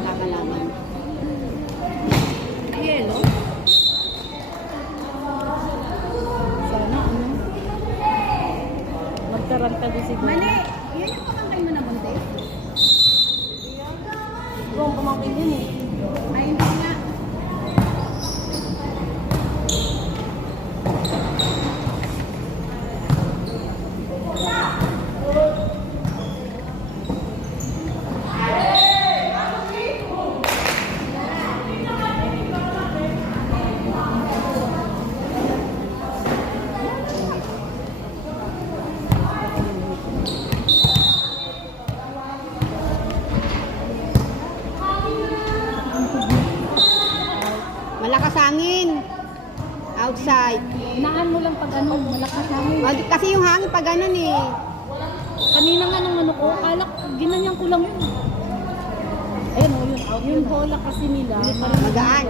nakakalaban. Yelo. Sana ano? Magtaranta din siguro. Mali! Yun yung pamangkin mo na buntis? Kung pamangkin din eh. Ay, hindi nga. Malakas hangin. Outside. Naan mo lang pag ano, malakas hangin. Oh, kasi yung hangin pag ganun eh. Kanina nga nung ano ko, alak, ginanyan ko lang yun. Ayun o, yun out. Yung bola kasi nila, Magaan.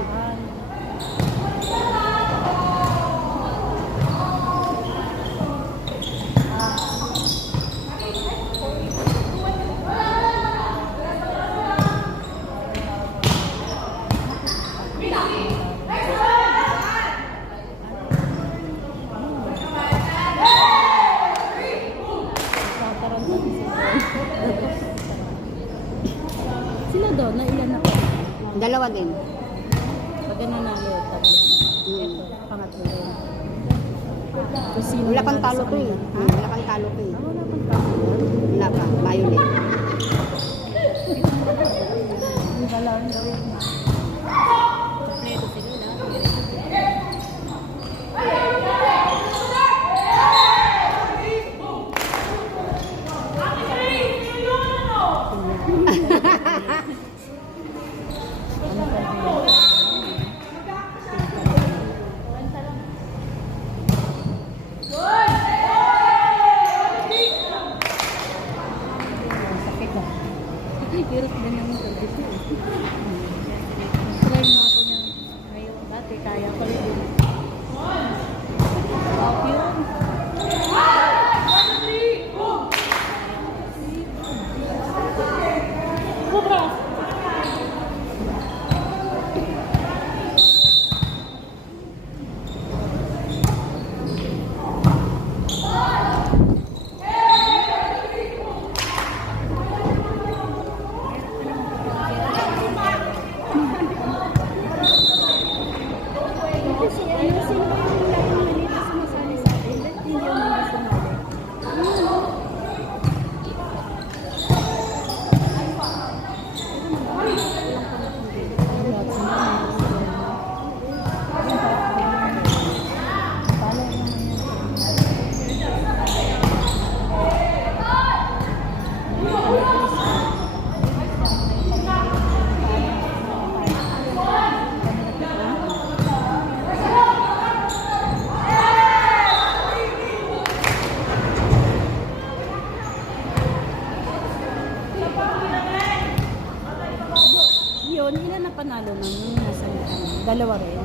Tataranta din siguro. Sila daw, na ilan na pa? Dalawa din. Pag ano na ulit, tatlo. Ito, pangatlo rin. Kung sino Wala pang nanalo talo sa to eh. kanila. Wala pang talo to eh. Ah, wala pang talo. Wala pa. Violet. Ang galaan gawin mo. Kompleto sila na. Sakit ah. Hirap din yung service eh. Try mo ako niya ngayon. Dati kaya ko rin. Wow, yun. Cobra! Kasi ano, sino ba yung lahat ng malita sumasali sa atin? Ba't hindi yung hindi sumali? Yun, ilan na panalo ng nasa dalawa rin.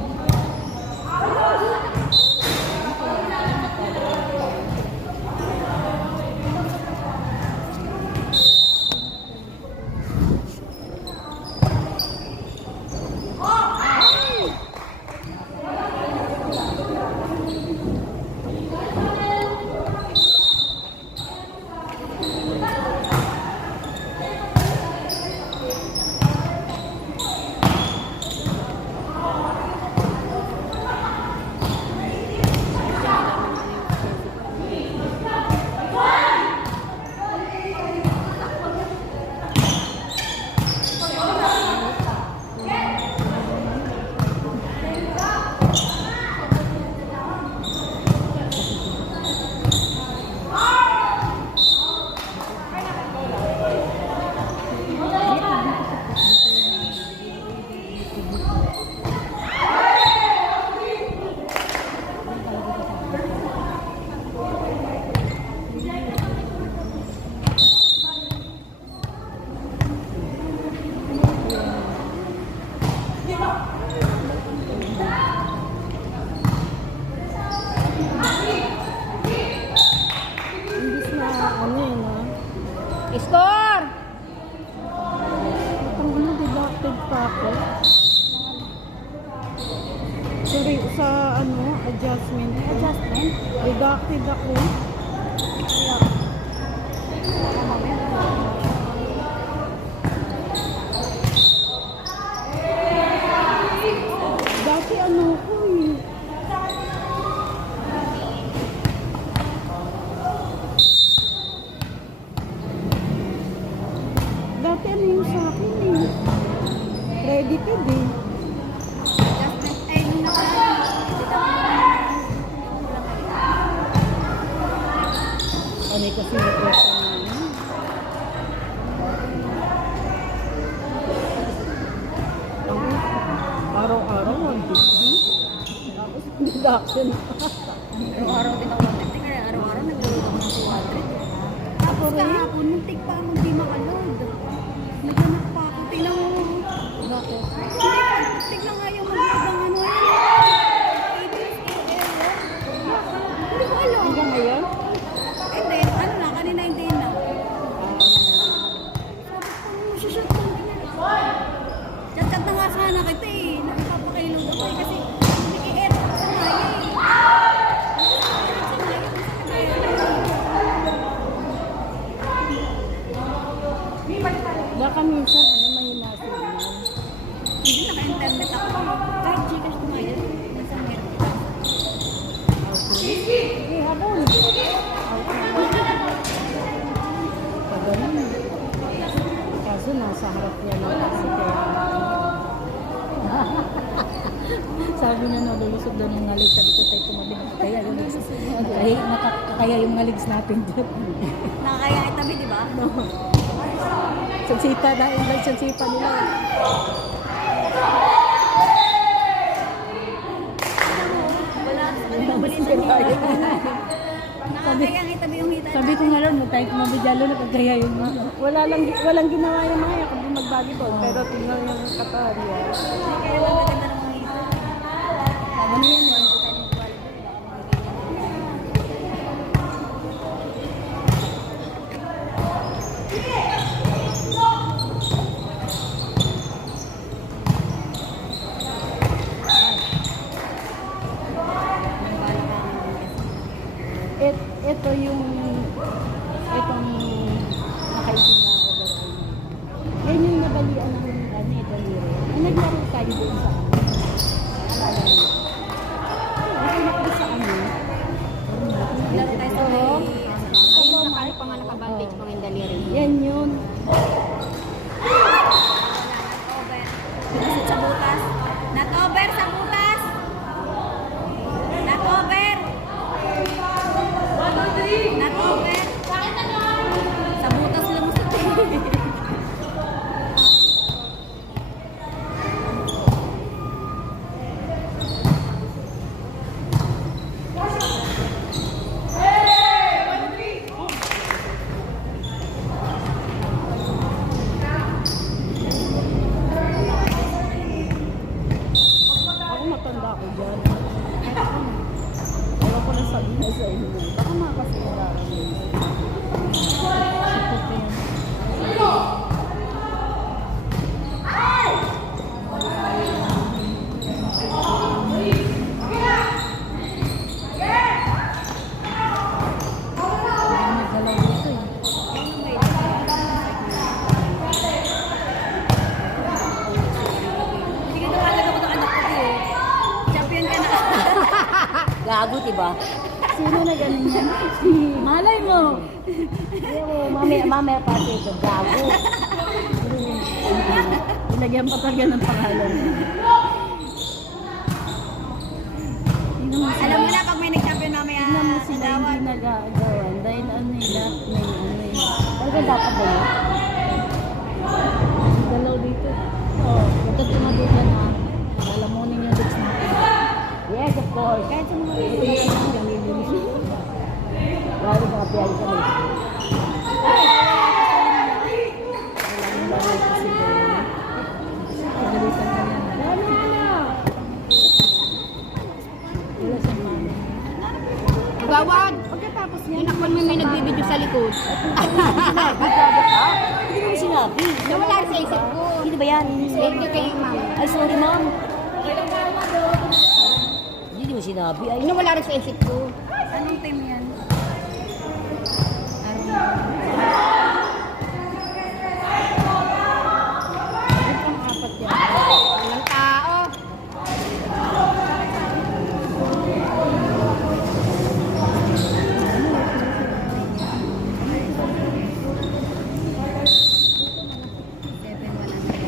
Ako. Sorry, sa adjustment. Adjustment? Deducted ako. Kaya, dati ko eh. Dati yung sa akin eh. Credited eh. Ay, nung nakaraan. Ano kasi request na araw-araw 150. Tapos deduction. Araw-araw din ako nagtik. Kaya araw-araw nagluluto ako ng 200. Tapos Ako rin. kahapon, muntik pa akong di makaload. Naghanap pa ako. Tingnan mo. Bakit? Tingnan nga yung magandang ano yan. Hindi ko alam. Hanggang ngayon? And then, ano na, kanina hindi na. Sabi ko, masushoot ko. Chat-chat na nga sana kita eh. Nakipapakaiload ako eh. Kasi, nag-i-edit ako sa maya eh. Baka minsan, may nasignal. Hindi naka-internet ako. Kahit Gcash tumayad. Nasa net. Okay, habol. Pagano. Kaso nasa harap niya lang kasi kaya. Sabi niya nalulusog daw ng ngalig. Sabi ko tayo tumabing. Kaya yung kaya yung ngaligs natin dyan. Nakakaya itabi, di ba? No. Sansipa dahil sansipa nila. Wala. Kanina balita niya. Nakakaya itabi yung hita. Sabi ko nga lang, tayo kumabidalo na kagaya yun. Walang ginawa yung mga yan kundi mag-volleyball. Pero tingnan yung katawan niya. Kaya lang maganda ng mga hita. Ano yan eh? Ito yung itong nakaitin na ako doon. Yan yung nabalian ng daliri. Ay, naglaro tayo doon sa alala niyo. Ay, nakita sa ano. Laro tayo sa Oo. may... Ayun, nakano pa nga nakabandage pang yung daliri. Yan yun. Nasit sa butas. Not-over sa butas! Not-over! Not-over! Sa butas lang sa Ako matanda ako dyan. Wala ko na sabi na sa inyo. Baka makasira. Sikot yan. Nagdalaw dito eh. Hindi ka nakalaga ko ng anak ko eh. Champion ka na. Gago, diba? Sino na ganun yan? Malay mo! Mamaya pa ito, gago. Ilagyan pa talaga ng pangalan. Tingnan mo Alam mo na pag may nag-champion mamaya Tingnan mo sila dawat. hindi nag-aagawan. Dahil ano nila, may Talaga dapat ba yun? dalaw dito. Oo, ito tumabutan na. Lalamunin yung lips natin. Yes, of course. Kahit sa mga lips natin, Lalo mga piyali sa lips. pagalitan ka na. Dami na! Wala sa mama. Gawad! Pagkatapos niya, Tinakpan mo may nagbibideo sa likod. Hindi mo sinabi. Nawala sa isip ko. Pwede ba yan? Thank you kay ma'am. Ay, sorry ma'am. Hindi mo sinabi. Ay, Ano wala rin sa isip ko? Anong team yan? Ang apat yan. Walang tao.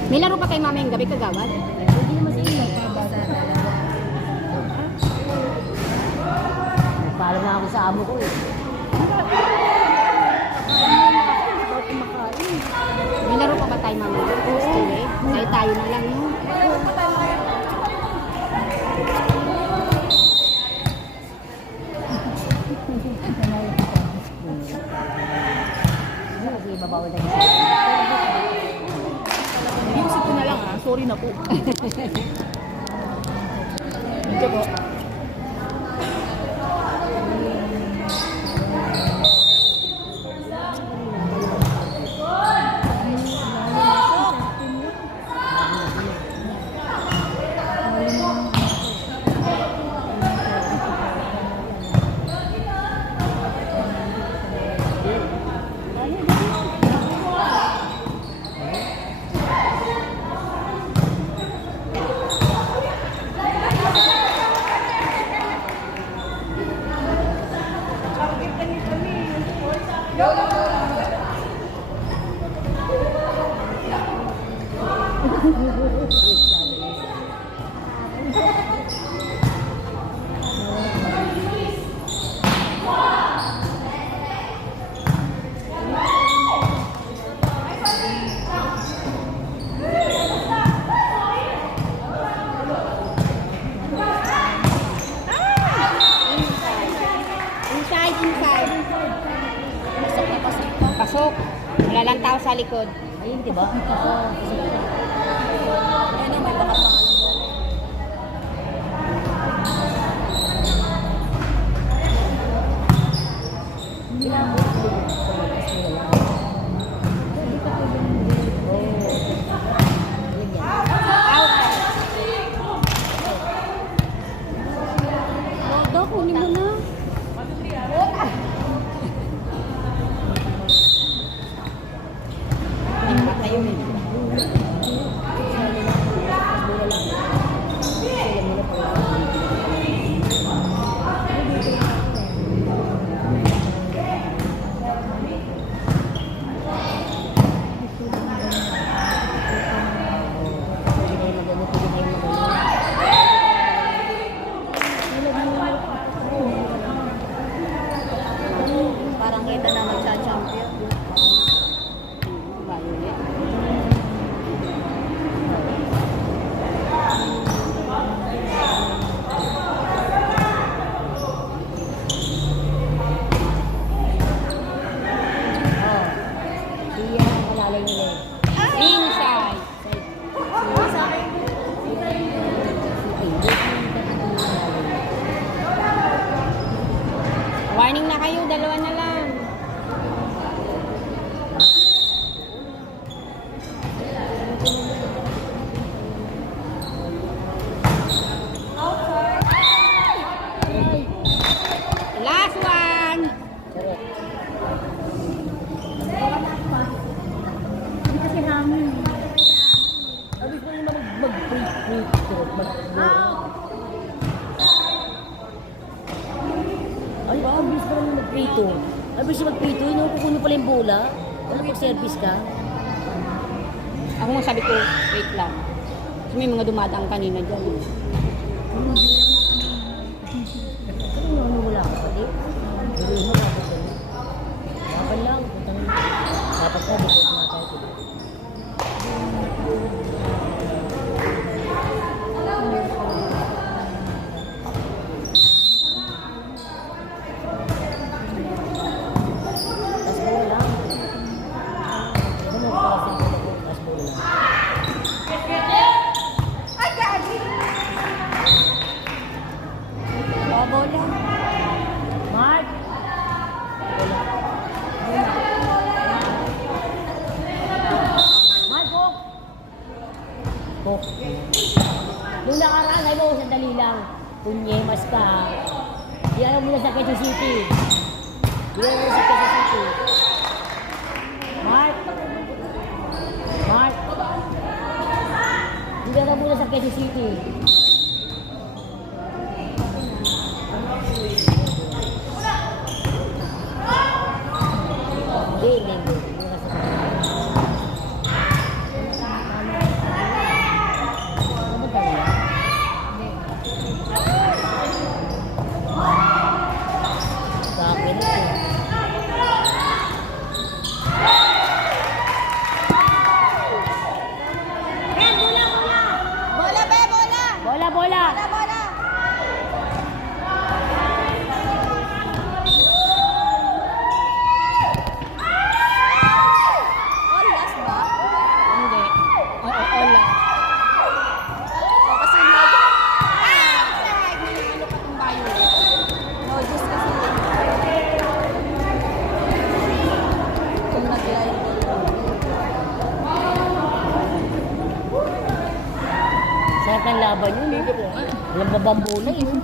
May laro pa kay mama yung gabi kagawad? hindi naman sa iyo. Nagpaalam na ako sa amo ko eh. May laro pa ba tayo mama? Oo. Tayo na lang. No? Ano kasi ibabawal na isa. Music ko na lang ha. Sorry na po. Ito po. Inside. Pasok. Wala lang tao sa likod. Ayun, di ba? Ayun o, may baka pa. Dodo, kunin mo na. Tayo eh. Parang kita na magsa-champion. Siya ang kalalay nila eh. Inside. Warning na kayo, dalawa na lang. Last one. Hindi kasi hangin. Sabi ko naman mag-free Ay, obvious pa naman mag-prito. Ay, ba siya mag-prito? Kukunin pala yung bola. Ano mag-service ka? Ako nga sabi ko, wait lang. Kasi may mga dumadang kanina dyan. Ano wala ka pati? Gawin mo dapat sa'yo. Dapat lang. Dapat na, di ko na tayo. Tas bola lang. Ano mo pa kasi ito? Tas bola lang. Bola. Mark! ko. Nung nakaraan, ay mo, sandali lang. Punyemas ka. Iyan mo na sa Quezon City. Iyan mo sa Quezon City. Mark. Mark. Iyan mo na sa Quezon City. Hindi. Sa akin ito. Bola, be, bola! Bola, bola! Bola, bola! All last ba? Hindi. Oo, ola. O, kasi medyo... Flag! May ano pa itong violet. No, just kasi... Kung nag-live. Sarap ng laban yun. Walang babambula yun.